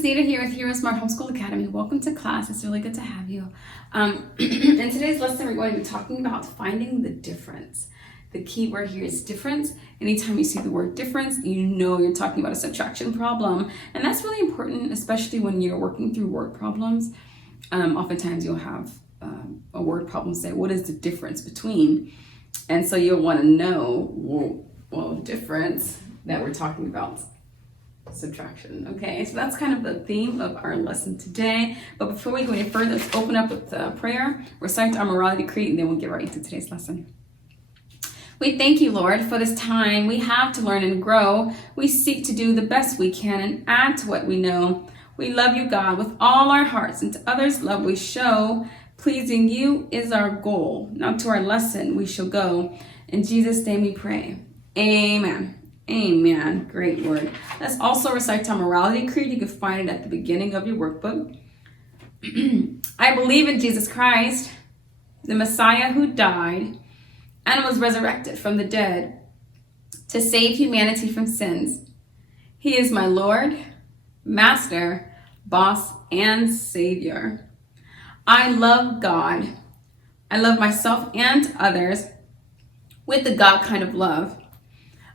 is Nita here with HeroesMart Homeschool Academy. Welcome to class. It's really good to have you. In today's lesson, we're going to be talking about finding the difference. The key word here is difference. Anytime you see the word difference, you know you're talking about a subtraction problem. And that's really important, especially when you're working through word problems. Oftentimes you'll have a word problem say, what is the difference between? And so you'll want to know, well, difference that we're talking about. Subtraction. Okay, so that's kind of the theme of our lesson today. But before we go any further, let's open up with prayer, recite our morality creed, and then we'll get right into today's lesson. We thank you, Lord, for this time we have to learn and grow. We seek to do the best we can and add to what we know. We love you, God, with all our hearts, and to others love we show. Pleasing you is our goal. Now to our lesson we shall go. In Jesus' name we pray. Amen. Amen. Great word. Let's also recite our morality creed. You can find it at the beginning of your workbook. I believe in Jesus Christ, the Messiah who died and was resurrected from the dead to save humanity from sins. He is my Lord, Master, Boss, and Savior. I love God. I love myself and others with the God kind of love.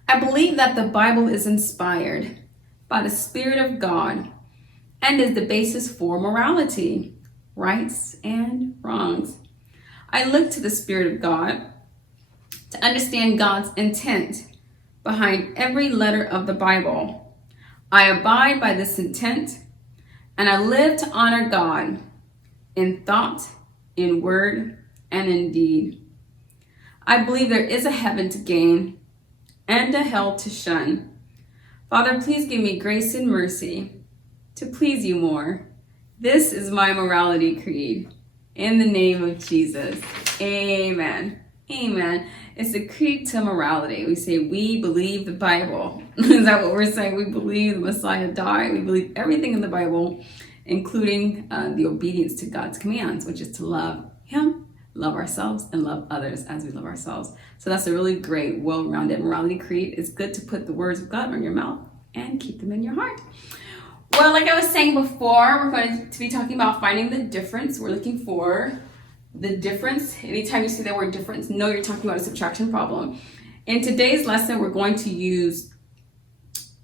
I believe that the Bible is inspired by the Spirit of God and is the basis for morality, rights and wrongs. I look to the Spirit of God to understand God's intent behind every letter of the Bible. I abide by this intent and I live to honor God in thought, in word, and in deed. I believe there is a heaven to gain and a hell to shun. Father, please give me grace and mercy to please you more. This is my morality creed. In the name of Jesus, amen. Amen. It's a creed to morality. We say we believe the Bible. Is that what we're saying? We believe the Messiah died. We believe everything in the Bible, including the obedience to God's commands, which is to love him, love ourselves, and love others as we love ourselves. So that's a really great, well-rounded morality creed. It's good to put the words of God in your mouth and keep them in your heart. Well, like I was saying before, we're going to be talking about finding the difference. We're looking for the difference. Anytime you see the word difference, know you're talking about a subtraction problem. In today's lesson, we're going to use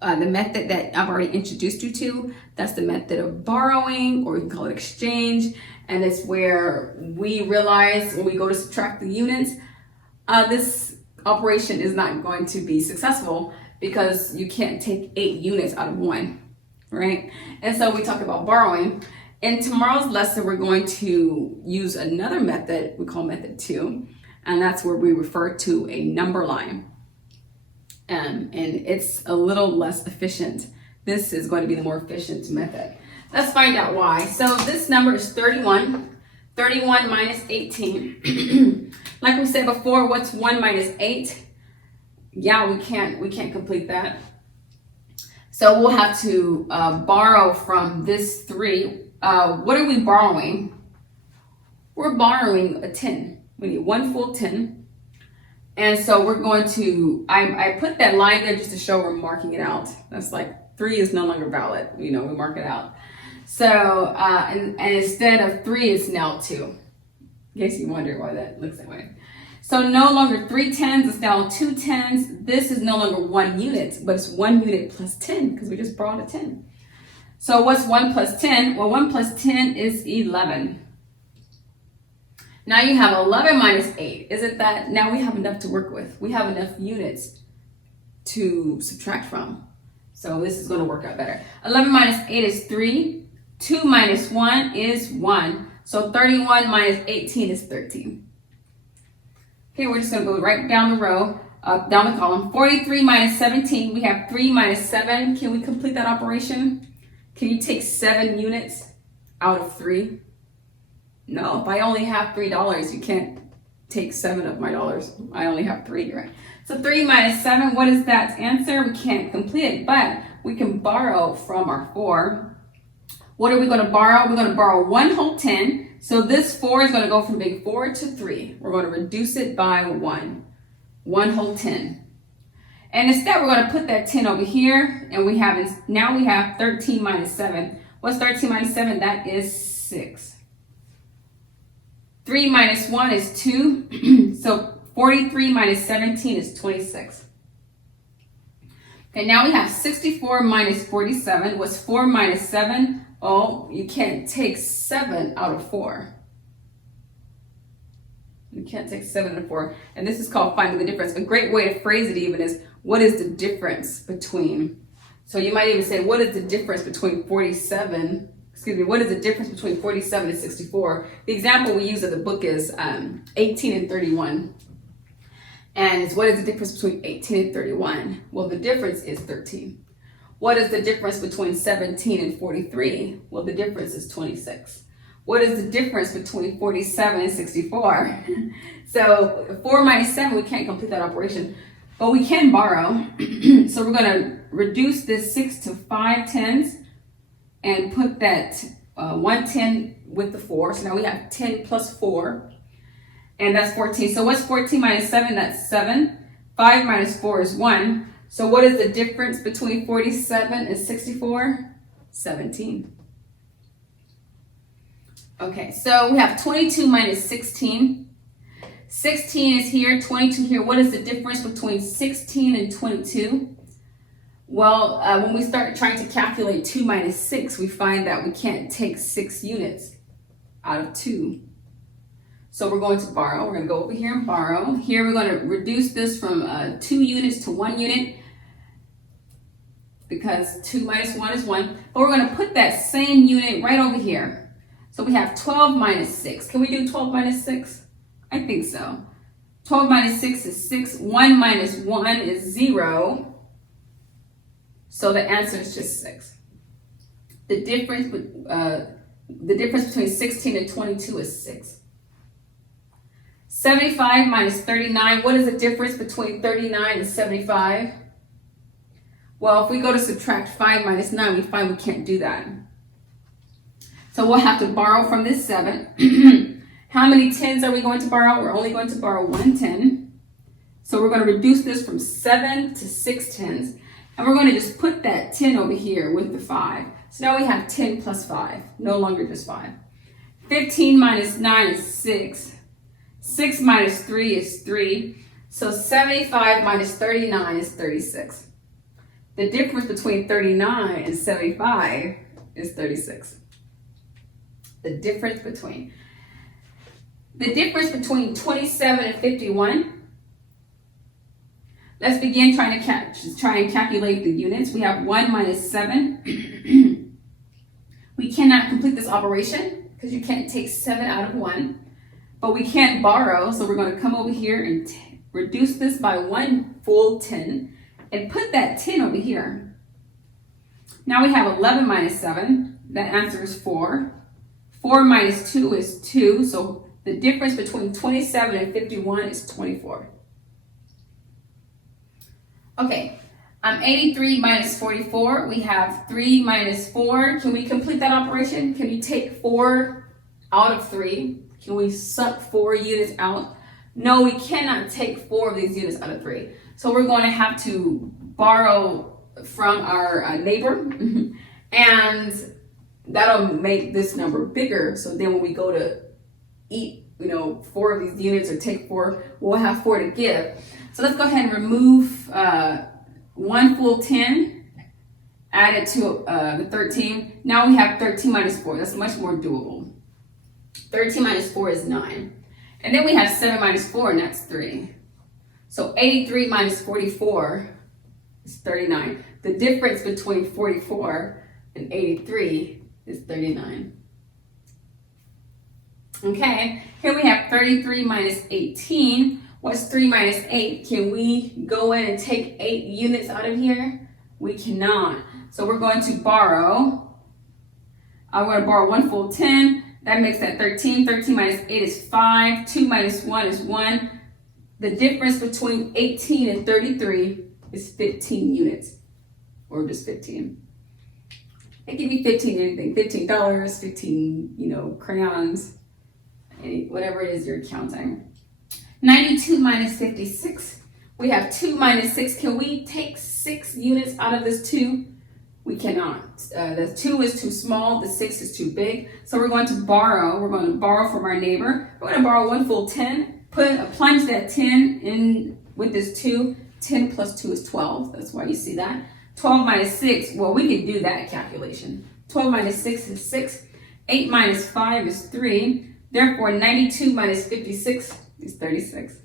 the method that I've already introduced you to. That's the method of borrowing, or we can call it exchange. And it's where we realize when we go to subtract the units, this operation is not going to be successful because you can't take 8 units out of 1, right? And so we talk about borrowing. In tomorrow's lesson, we're going to use another method we call method 2, and that's where we refer to a number line. And it's a little less efficient. This is going to be the more efficient method. Let's find out why. So this number is 31. 31 minus 18. Like we said before, what's 1 minus 8? Yeah, we can't complete that. So we'll have to borrow from this 3. What are we borrowing? We're borrowing a 10. We need 1 full 10. And so we're going to, I put that line there just to show we're marking it out. That's like 3 is no longer valid. We mark it out. So, and instead of 3, it's now 2. In case you wonder why that looks that way. So no longer 3 10s, it's now 2 10s. This is no longer 1 unit, but it's 1 unit plus 10 because we just borrowed a 10. So what's 1 plus 10? Well, 1 plus 10 is 11. Now you have 11 minus 8. Isn't that, now we have enough to work with. We have enough units to subtract from. So this is going to work out better. 11 minus 8 is 3. 2 minus 1 is 1. So 31 minus 18 is 13. Okay, we're just going to go right down the row, down the column. 43 minus 17, we have 3 minus 7. Can we complete that operation? Can you take 7 units out of 3? No, if I only have $3, you can't take 7 of my dollars. I only have 3, right? So 3 minus 7, what is that answer? We can't complete it, but we can borrow from our 4. What are we going to borrow? We're going to borrow 1 whole 10. So this 4 is going to go from big 4 to 3. We're going to reduce it by 1. 1 whole 10. And instead, we're going to put that 10 over here. And now we have 13 minus 7. What's 13 minus 7? That is 6. 3 minus 1 is 2. So 43 minus 17 is 26. Okay, now we have 64 minus 47. What's 4 minus 7? Oh, you can't take 7 out of 4. You can't take 7 out of 4. And this is called finding the difference. A great way to phrase it even is, what is the difference between? So you might even say, what is the difference between 47? What is the difference between 47 and 64? The example we use in the book is 18 and 31. And what is the difference between 18 and 31? Well, the difference is 13. What is the difference between 17 and 43? Well, the difference is 26. What is the difference between 47 and 64? So 4 minus 7, we can't complete that operation, but we can borrow. So we're going to reduce this 6 to 5 tens and put that 1 10 with the 4. So now we have 10 plus 4, and that's 14. So what's 14 minus 7? That's 7. 5 minus 4 is 1. So what is the difference between 47 and 64? 17. Okay, so we have 22 minus 16. 16 is here, 22 here. What is the difference between 16 and 22? Well, when we start trying to calculate 2 minus 6, we find that we can't take 6 units out of 2. So we're going to borrow. We're going to go over here and borrow. Here we're going to reduce this from 2 units to 1 unit, because 2 minus 1 is 1. But we're going to put that same unit right over here. So we have 12 minus 6. Can we do 12 minus 6? I think so. 12 minus 6 is 6. 1 minus 1 is 0. So the answer is just 6. The difference between 16 and 22 is 6. 75 minus 39. What is the difference between 39 and 75? Well, if we go to subtract 5 minus 9, we find we can't do that. So we'll have to borrow from this 7. How many tens are we going to borrow? We're only going to borrow 1 10. So we're going to reduce this from 7 to 6 tens. And we're going to just put that 10 over here with the 5. So now we have 10 plus 5, no longer just 5. 15 minus 9 is 6. 6 minus 3 is 3. So 75 minus 39 is 36. The difference between 39 and 75 is 36. The difference between 27 and 51. Let's begin try and calculate the units. We have 1 minus 7. We cannot complete this operation because you can't take 7 out of 1. But we can borrow, so we're going to come over here and reduce this by 1 full 10 and put that 10 over here. Now we have 11 minus 7. That answer is 4. 4 minus 2 is 2, so the difference between 27 and 51 is 24. Okay, 83 minus 44. We have 3 minus 4. Can we complete that operation? Can you take 4 out of 3? Can we suck 4 units out? No, we cannot take 4 of these units out of 3. So we're going to have to borrow from our neighbor, and that'll make this number bigger. So then when we go to eat, 4 of these units or take 4, we'll have 4 to give. So let's go ahead and remove 1 full 10, add it to the 13. Now we have 13 minus 4. That's much more doable. 13 minus 4 is 9. And then we have 7 minus 4, and that's 3. So 83 minus 44 is 39. The difference between 44 and 83 is 39. Okay, here we have 33 minus 18. What's 3 minus 8? Can we go in and take 8 units out of here? We cannot. So we're going to borrow. I'm going to borrow 1 full 10. That makes that 13. 13 minus 8 is 5. 2 minus 1 is 1. The difference between 18 and 33 is 15 units, or just 15. It can be 15 anything, $15, 15, crayons, whatever it is you're counting. 92 minus 56. We have 2 minus 6. Can we take 6 units out of this 2? We cannot. The 2 is too small, the 6 is too big. So we're going to borrow. We're going to borrow from our neighbor. We're going to borrow one full 10. Plunge that 10 in with this 2. 10 plus 2 is 12. That's why you see that. 12 minus 6, well, we can do that calculation. 12 minus 6 is 6. 8 minus 5 is 3. Therefore, 92 minus 56 is 36.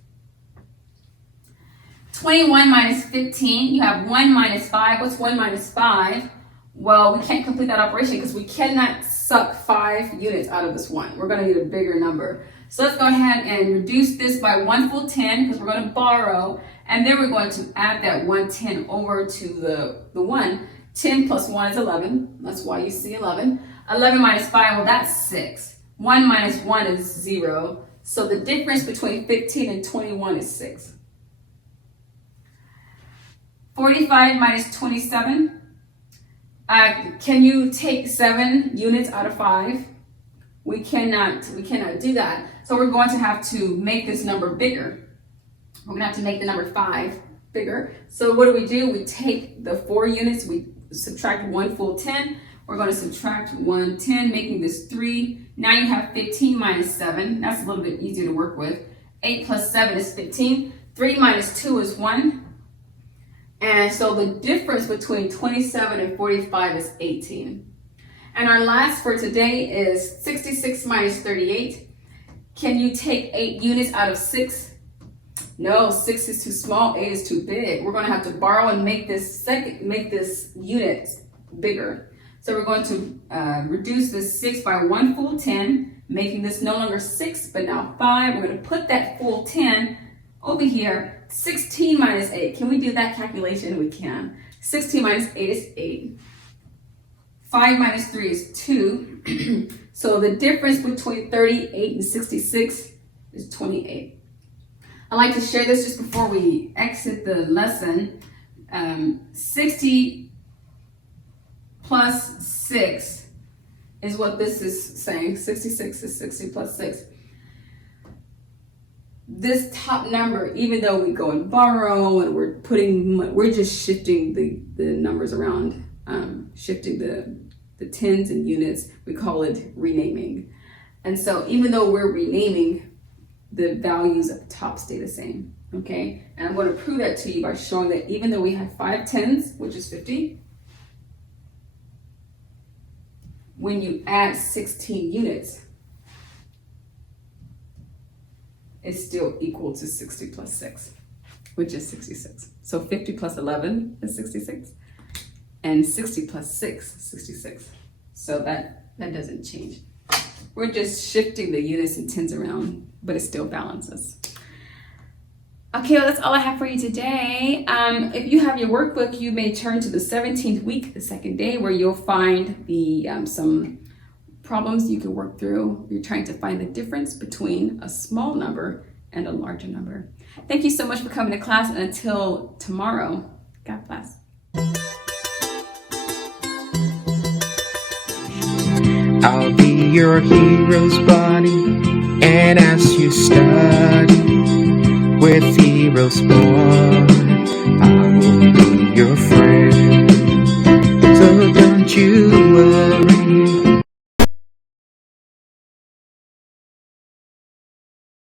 21 minus 15, you have 1 minus 5. What's 1 minus 5? Well, we can't complete that operation because we cannot suck 5 units out of this 1. We're going to need a bigger number. So let's go ahead and reduce this by 1 full 10 because we're going to borrow. And then we're going to add that 110 over to the 1. 10 plus 1 is 11. That's why you see 11. 11 minus 5, well, that's 6. 1 minus 1 is 0. So the difference between 15 and 21 is 6. 45 minus 27. Can you take 7 units out of 5? We cannot do that. So we're going to have to make this number bigger. We're going to have to make the number 5 bigger. So what do? We take the 4 units, we subtract 1 full 10. We're going to subtract 1 10, making this 3. Now you have 15 minus 7. That's a little bit easier to work with. 8 plus 7 is 15. 3 minus 2 is 1. And so the difference between 27 and 45 is 18. And our last for today is 66 minus 38. Can you take 8 units out of 6? No, 6 is too small, 8 is too big. We're going to have to borrow and make this unit bigger. So we're going to reduce this 6 by 1 full 10, making this no longer 6, but now 5. We're going to put that full 10 over here. 16 minus 8. Can we do that calculation? We can. 16 minus 8 is 8. 5 minus 3 is 2. So the difference between 38 and 66 is 28. I like to share this just before we exit the lesson. 60 plus 6 is what this is saying. 66 is 60 plus 6. This top number, even though we go and borrow and we're just shifting the numbers around, shifting the tens and units, we call it renaming. And so even though we're renaming, the values at the top stay the same, okay? And I'm going to prove that to you by showing that even though we have 5 tens, which is 50, when you add 16 units, it's still equal to 60 plus 6, which is 66. So 50 plus 11 is 66, and 60 plus 6 is 66. So that doesn't change. We're just shifting the units and tens around, but it still balances. Okay, well, that's all I have for you today. If you have your workbook, you may turn to the 17th week, the second day, where you'll find some problems you can work through. You're trying to find the difference between a small number and a larger number. Thank you so much for coming to class, and until tomorrow, God bless. I'll be your hero's buddy, and as you study with HeroesMart, I will be your friend. So don't you